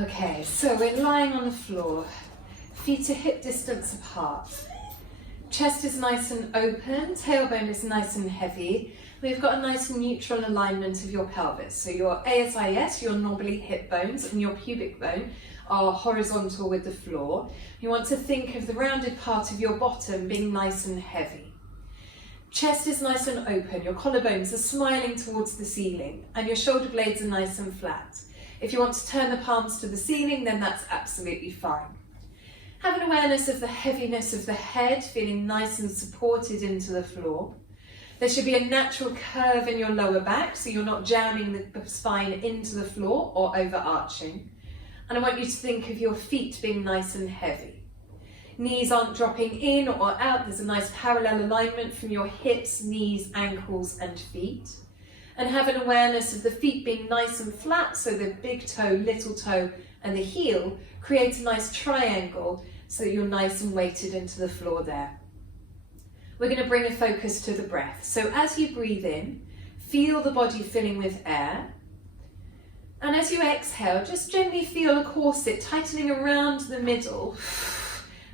Okay, so we're lying on the floor, feet are hip distance apart. Chest is nice and open, tailbone is nice and heavy. We've got a nice neutral alignment of your pelvis. So your ASIS, your knobbly hip bones, and your pubic bone are horizontal with the floor. You want to think of the rounded part of your bottom being nice and heavy. Chest is nice and open, your collarbones are smiling towards the ceiling, and your shoulder blades are nice and flat. If you want to turn the palms to the ceiling, then that's absolutely fine. Have an awareness of the heaviness of the head, feeling nice and supported into the floor. There should be a natural curve in your lower back, so you're not jamming the spine into the floor or overarching. And I want you to think of your feet being nice and heavy. Knees aren't dropping in or out. There's a nice parallel alignment from your hips, knees, ankles and feet. And have an awareness of the feet being nice and flat, so the big toe, little toe and the heel create a nice triangle so that you're nice and weighted into the floor there. We're going to bring a focus to the breath. So as you breathe in, feel the body filling with air. And as you exhale, just gently feel a corset tightening around the middle.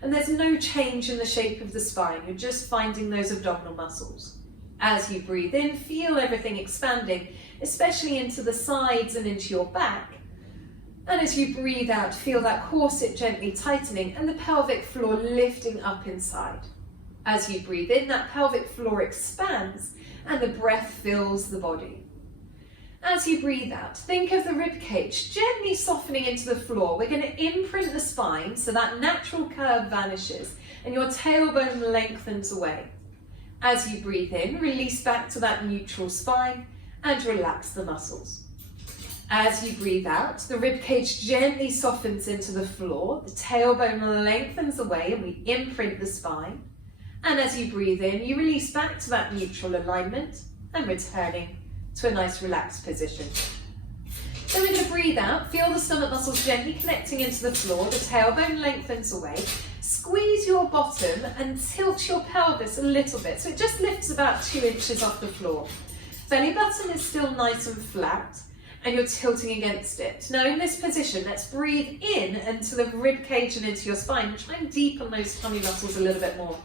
And there's no change in the shape of the spine. You're just finding those abdominal muscles. As you breathe in, feel everything expanding, especially into the sides and into your back. And as you breathe out, feel that corset gently tightening and the pelvic floor lifting up inside. As you breathe in, that pelvic floor expands and the breath fills the body. As you breathe out, think of the rib cage gently softening into the floor. We're going to imprint the spine so that natural curve vanishes and your tailbone lengthens away. As you breathe in, release back to that neutral spine and relax the muscles. As you breathe out, the rib cage gently softens into the floor, the tailbone lengthens away and we imprint the spine. And as you breathe in, you release back to that neutral alignment and returning to a nice relaxed position. Then we're going to breathe out, feel the stomach muscles gently connecting into the floor, the tailbone lengthens away. Squeeze your bottom and tilt your pelvis a little bit, so it just lifts about 2 inches off the floor. Belly button is still nice and flat, and you're tilting against it. Now in this position, let's breathe in into the rib cage and into your spine, and try and deepen those tummy muscles a little bit more.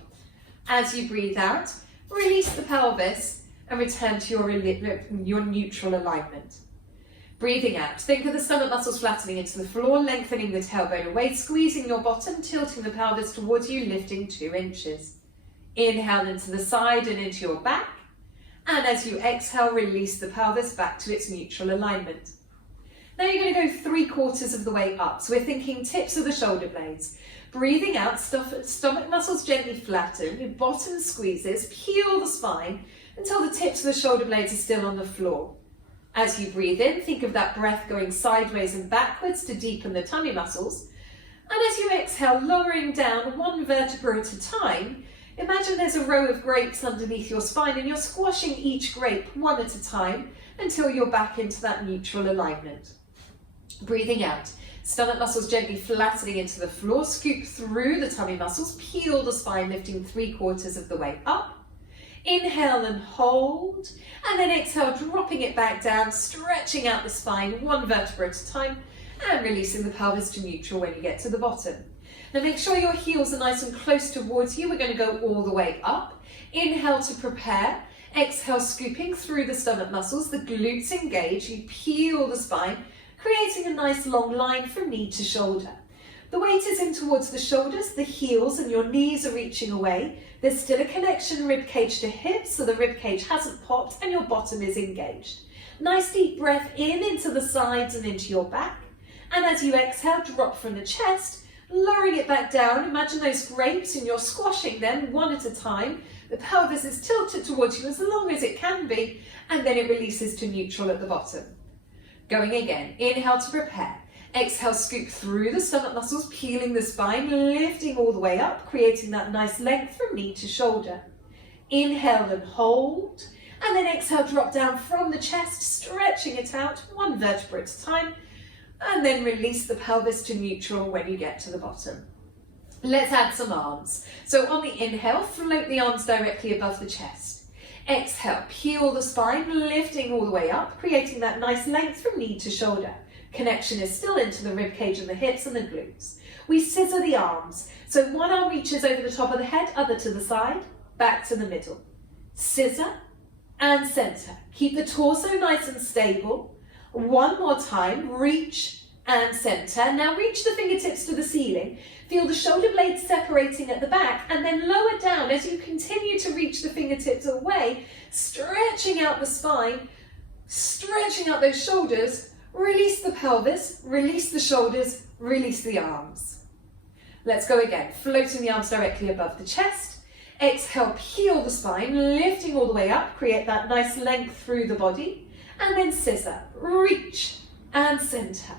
As you breathe out, release the pelvis and return to your neutral alignment. Breathing out, think of the stomach muscles flattening into the floor, lengthening the tailbone away, squeezing your bottom, tilting the pelvis towards you, lifting 2 inches. Inhale into the side and into your back. And as you exhale, release the pelvis back to its neutral alignment. Now you're going to go 3/4 of the way up. So we're thinking tips of the shoulder blades. Breathing out, stomach muscles gently flatten, your bottom squeezes, peel the spine until the tips of the shoulder blades are still on the floor. As you breathe in, think of that breath going sideways and backwards to deepen the tummy muscles. And as you exhale, lowering down 1 vertebra at a time, imagine there's a row of grapes underneath your spine and you're squashing each grape 1 at a time until you're back into that neutral alignment. Breathing out, stomach muscles gently flattening into the floor, scoop through the tummy muscles, peel the spine, lifting 3/4 of the way up. Inhale and hold, and then exhale, dropping it back down, stretching out the spine 1 vertebra at a time, and releasing the pelvis to neutral when you get to the bottom. Now make sure your heels are nice and close towards you. We're going to go all the way up. Inhale to prepare. Exhale, scooping through the stomach muscles, the glutes engage, you peel the spine, creating a nice long line from knee to shoulder. The weight is in towards the shoulders, the heels and your knees are reaching away. There's still a connection rib cage to hips, so the rib cage hasn't popped and your bottom is engaged. Nice deep breath in into the sides and into your back. And as you exhale, drop from the chest, lowering it back down. Imagine those grapes and you're squashing them 1 at a time. The pelvis is tilted towards you as long as it can be, and then it releases to neutral at the bottom. Going again, inhale to prepare. Exhale, scoop through the stomach muscles, peeling the spine, lifting all the way up, creating that nice length from knee to shoulder. Inhale and hold, and then exhale, drop down from the chest, stretching it out 1 vertebra at a time, and then release the pelvis to neutral when you get to the bottom. Let's add some arms. So on the inhale, float the arms directly above the chest. Exhale, peel the spine, lifting all the way up, creating that nice length from knee to shoulder. Connection is still into the rib cage and the hips and the glutes. We scissor the arms. So one arm reaches over the top of the head, other to the side, back to the middle. Scissor and center. Keep the torso nice and stable. One more time, reach and center. Now reach the fingertips to the ceiling. Feel the shoulder blades separating at the back and then lower down as you continue to reach the fingertips away, stretching out the spine, stretching out those shoulders. Release the pelvis, release the shoulders, release the arms. Let's go again. Floating the arms directly above the chest. Exhale, peel the spine, lifting all the way up. Create that nice length through the body. And then scissor, reach and center.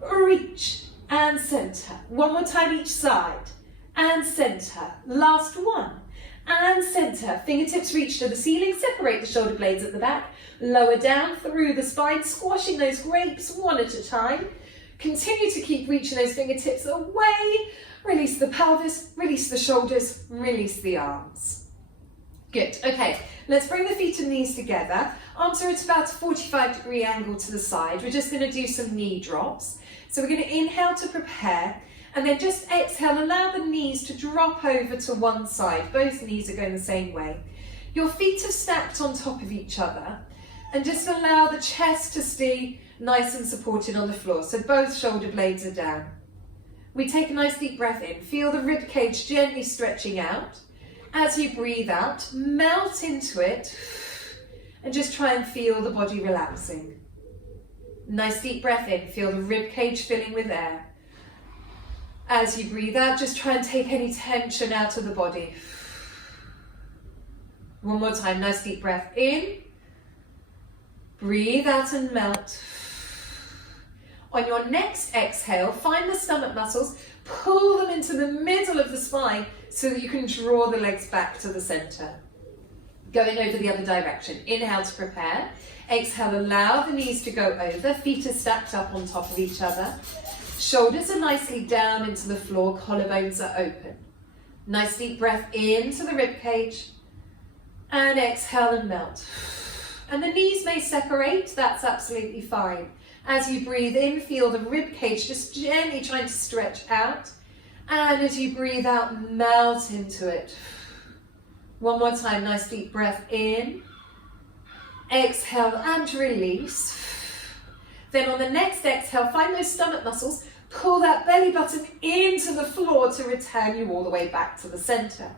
Reach and center. One more time each side. And center. Last one. And center. Fingertips reach to the ceiling. Separate the shoulder blades at the back. Lower down through the spine, squashing those grapes one at a time. Continue to keep reaching those fingertips away. Release the pelvis, release the shoulders, release the arms. Good. Okay, let's bring the feet and knees together. Arms are at about a 45-degree angle to the side. We're just going to do some knee drops. So we're going to inhale to prepare, and then just exhale, allow the knees to drop over to one side. Both knees are going the same way. Your feet are stacked on top of each other, and just allow the chest to stay nice and supported on the floor. So both shoulder blades are down. We take a nice deep breath in. Feel the rib cage gently stretching out. As you breathe out, melt into it, and just try and feel the body relaxing. Nice deep breath in. Feel the rib cage filling with air. As you breathe out, just try and take any tension out of the body. One more time, nice deep breath in. Breathe out and melt. On your next exhale, find the stomach muscles, pull them into the middle of the spine so that you can draw the legs back to the center. Going over the other direction. Inhale to prepare. Exhale, allow the knees to go over. Feet are stacked up on top of each other. Shoulders are nicely down into the floor. Collarbones are open. Nice deep breath into the rib cage. And exhale and melt. And the knees may separate. That's absolutely fine. As you breathe in, feel the rib cage just gently trying to stretch out. And as you breathe out, melt into it. One more time, nice deep breath in. Exhale and release. Then on the next exhale, find those stomach muscles. Pull that belly button into the floor to return you all the way back to the center.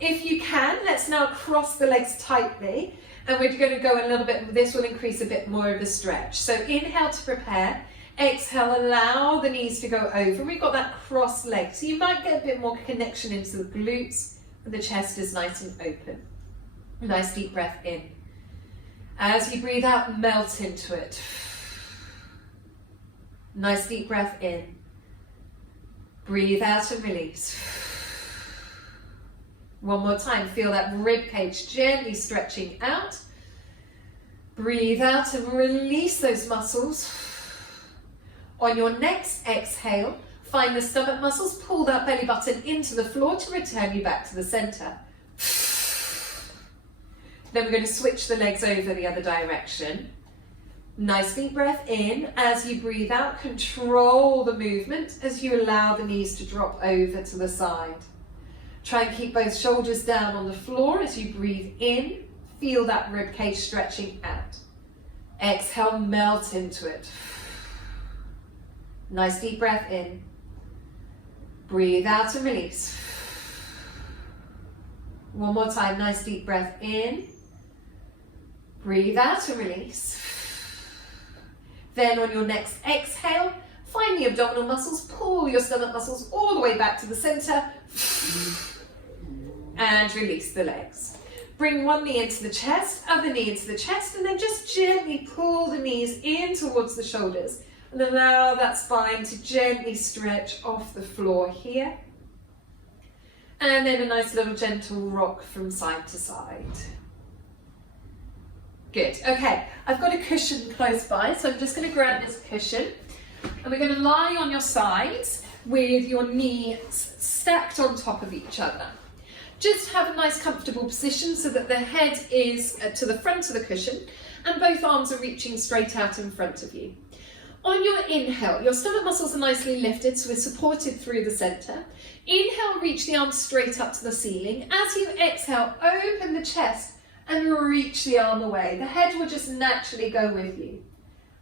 If you can, let's now cross the legs tightly. And we're going to go a little bit, this will increase a bit more of the stretch. So inhale to prepare, exhale, allow the knees to go over. We've got that cross leg, so you might get a bit more connection into the glutes, and the chest is nice and open. Nice deep breath in. As you breathe out, melt into it. Nice deep breath in. Breathe out and release. One more time, feel that rib cage gently stretching out. Breathe out and release those muscles. On your next exhale, find the stomach muscles, pull that belly button into the floor to return you back to the center. Then we're going to switch the legs over the other direction. Nice deep breath in. As you breathe out, control the movement as you allow the knees to drop over to the side. Try and keep both shoulders down on the floor as you breathe in. Feel that rib cage stretching out. Exhale, melt into it. Nice deep breath in. Breathe out and release. One more time, nice deep breath in. Breathe out and release. Then on your next exhale, find the abdominal muscles, pull your stomach muscles all the way back to the center. And release the legs. Bring one knee into the chest, other knee into the chest, and then just gently pull the knees in towards the shoulders and allow that spine to gently stretch off the floor here. And then a nice little gentle rock from side to side. Good. Okay, I've got a cushion close by, so I'm just going to grab this cushion and we're going to lie on your sides with your knees stacked on top of each other. Just have a nice comfortable position so that the head is to the front of the cushion and both arms are reaching straight out in front of you. On your inhale, your stomach muscles are nicely lifted, so we're supported through the center. Inhale, reach the arms straight up to the ceiling. As you exhale, open the chest and reach the arm away. The head will just naturally go with you.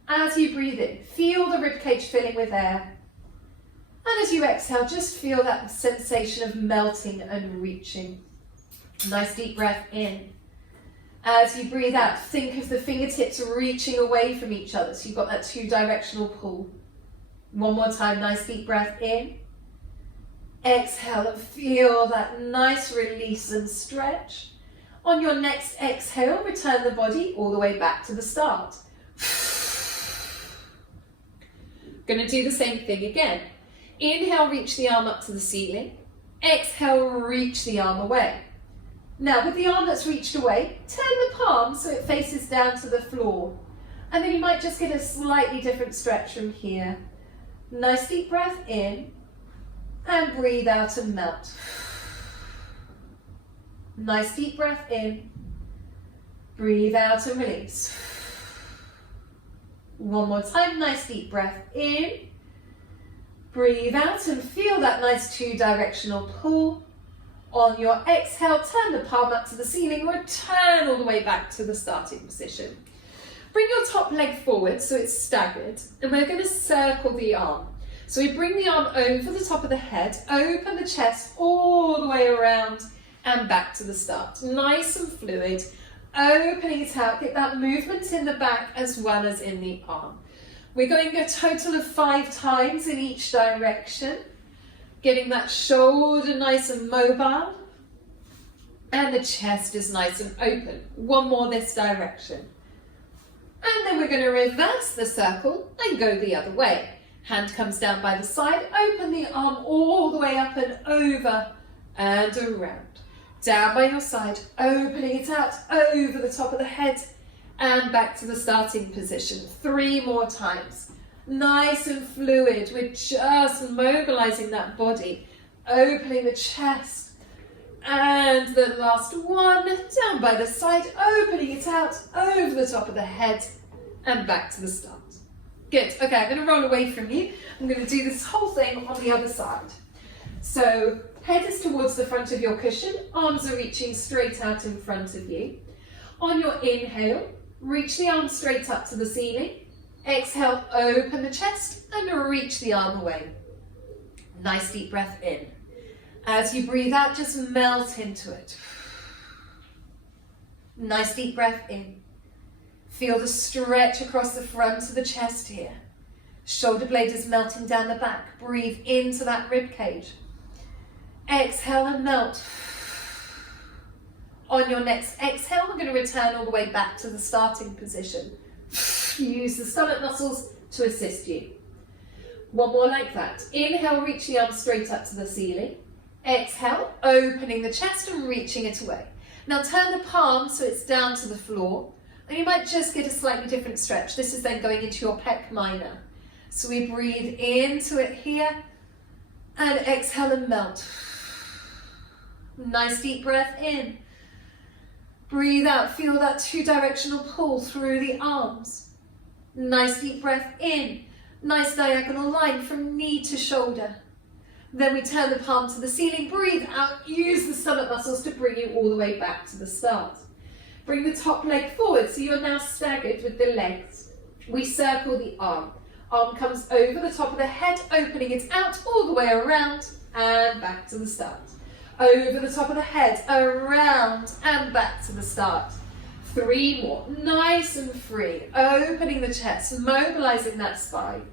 As you breathe in, feel the ribcage filling with air. And as you exhale, just feel that sensation of melting and reaching. Nice deep breath in. As you breathe out, think of the fingertips reaching away from each other, so you've got that two-directional pull. One more time, nice deep breath in. Exhale and feel that nice release and stretch. On your next exhale, return the body all the way back to the start. Going to do the same thing again. Inhale, reach the arm up to the ceiling. Exhale, reach the arm away. Now, with the arm that's reached away, turn the palm so it faces down to the floor. And then you might just get a slightly different stretch from here. Nice deep breath in and breathe out and melt. Nice deep breath in, breathe out and release. One more time, nice deep breath in, breathe out and feel that nice two-directional pull. On your exhale, turn the palm up to the ceiling, return all the way back to the starting position. Bring your top leg forward so it's staggered, and we're going to circle the arm. So we bring the arm over the top of the head, open the chest all the way around and back to the start. Nice and fluid, opening it out, get that movement in the back as well as in the arm. We're going a total of 5 times in each direction. Getting that shoulder nice and mobile, and the chest is nice and open. One more this direction. And then we're going to reverse the circle and go the other way. Hand comes down by the side, open the arm all the way up and over and around. Down by your side, opening it out over the top of the head and back to the starting position. 3 more times. Nice and fluid, we're just mobilizing that body, opening the chest, and the last one, down by the side, opening it out over the top of the head and back to the start. Good, okay, I'm going to roll away from you. I'm going to do this whole thing on the other side. So head is towards the front of your cushion, arms are reaching straight out in front of you. On your inhale, reach the arms straight up to the ceiling. Exhale, open the chest and reach the arm away. Nice deep breath in. As you breathe out, just melt into it. Nice deep breath in. Feel the stretch across the front of the chest here. Shoulder blade is melting down the back. Breathe into that rib cage. Exhale and melt. On your next exhale, we're going to return all the way back to the starting position. Use the stomach muscles to assist you. One more like that. Inhale, reach the arms straight up to the ceiling. Exhale, opening the chest and reaching it away. Now turn the palm so it's down to the floor. And you might just get a slightly different stretch. This is then going into your Pec Minor. So we breathe into it here and exhale and melt. Nice deep breath in. Breathe out, feel that two-directional pull through the arms. Nice deep breath in, nice diagonal line from knee to shoulder. Then we turn the palm to the ceiling, breathe out, use the stomach muscles to bring you all the way back to the start. Bring the top leg forward so you're now staggered with the legs. We circle the arm. Arm comes over the top of the head, opening it out all the way around and back to the start. Over the top of the head, around and back to the start. 3 more, nice and free, opening the chest, mobilizing that spine.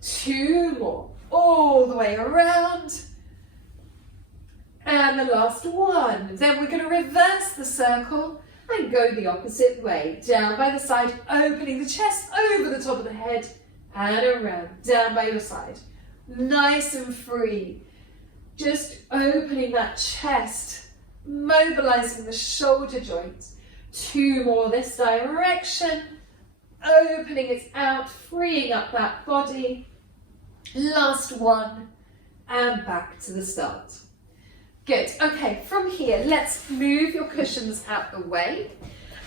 2 more, all the way around. And the last one. Then we're going to reverse the circle and go the opposite way. Down by the side, opening the chest, over the top of the head and around, down by your side. Nice and free. Just opening that chest, mobilizing the shoulder joints. 2 more this direction, opening it out, freeing up that body. Last one, and back to the start. Good, okay, from here, let's move your cushions out the way,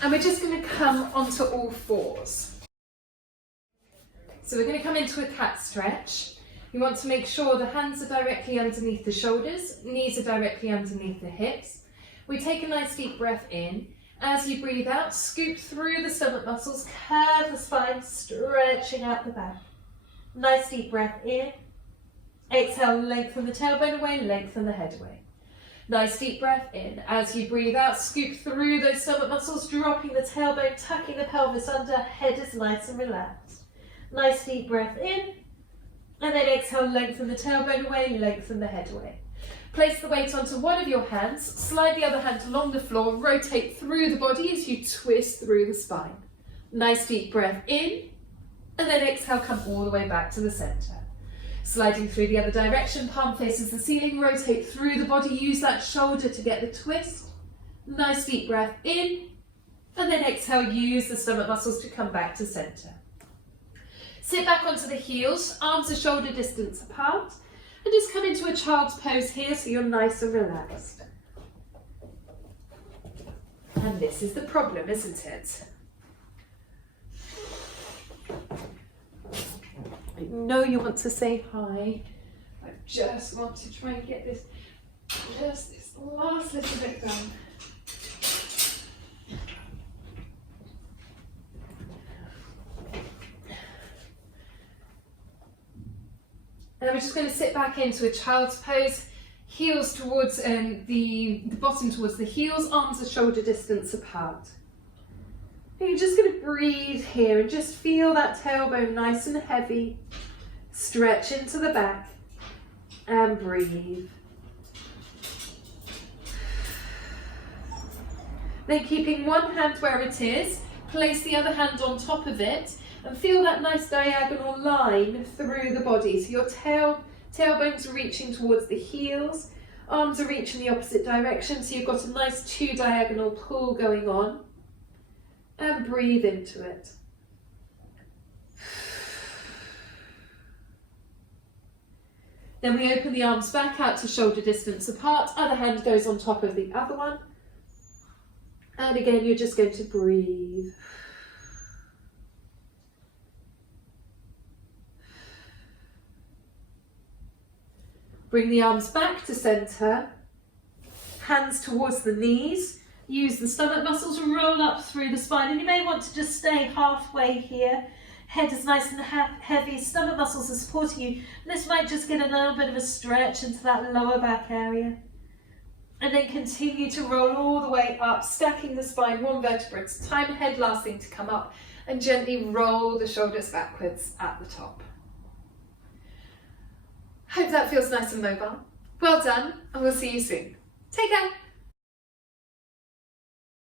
and we're just going to come onto all fours. So we're going to come into a cat stretch. You want to make sure the hands are directly underneath the shoulders, knees are directly underneath the hips. We take a nice deep breath in. As you breathe out, scoop through the stomach muscles, curve the spine, stretching out the back. Nice deep breath in. Exhale, lengthen the tailbone away, lengthen the head away. Nice deep breath in. As you breathe out, scoop through those stomach muscles, dropping the tailbone, tucking the pelvis under, head is nice and relaxed. Nice deep breath in. And then exhale, lengthen the tailbone away, lengthen the head away. Place the weight onto one of your hands, slide the other hand along the floor, rotate through the body as you twist through the spine. Nice deep breath in, and then exhale, come all the way back to the center. Sliding through the other direction, palm faces the ceiling, rotate through the body, use that shoulder to get the twist. Nice deep breath in, and then exhale, use the stomach muscles to come back to center. Sit back onto the heels, arms are shoulder distance apart, and just come into a child's pose here so you're nice and relaxed. And this is the problem, isn't it? I know you want to say hi. I just want to try and get this last little bit done. And then we're just going to sit back into a child's pose, heels towards the bottom towards the heels, arms are shoulder distance apart. And you're just going to breathe here and just feel that tailbone nice and heavy. Stretch into the back and breathe. Then keeping one hand where it is, place the other hand on top of it and feel that nice diagonal line through the body. So your tailbone's are reaching towards the heels, arms are reaching the opposite direction, so you've got a nice 2 diagonal pull going on. And breathe into it. Then we open the arms back out to shoulder distance apart, other hand goes on top of the other one. And again, you're just going to breathe. Bring the arms back to center, hands towards the knees, use the stomach muscles to roll up through the spine, and you may want to just stay halfway here. Head is nice and heavy, stomach muscles are supporting you. This might just get a little bit of a stretch into that lower back area. And then continue to roll all the way up, stacking the spine 1 vertebra at a time, head last thing to come up, and gently roll the shoulders backwards at the top. Hope that feels nice and mobile. Well done, and we'll see you soon. Take care.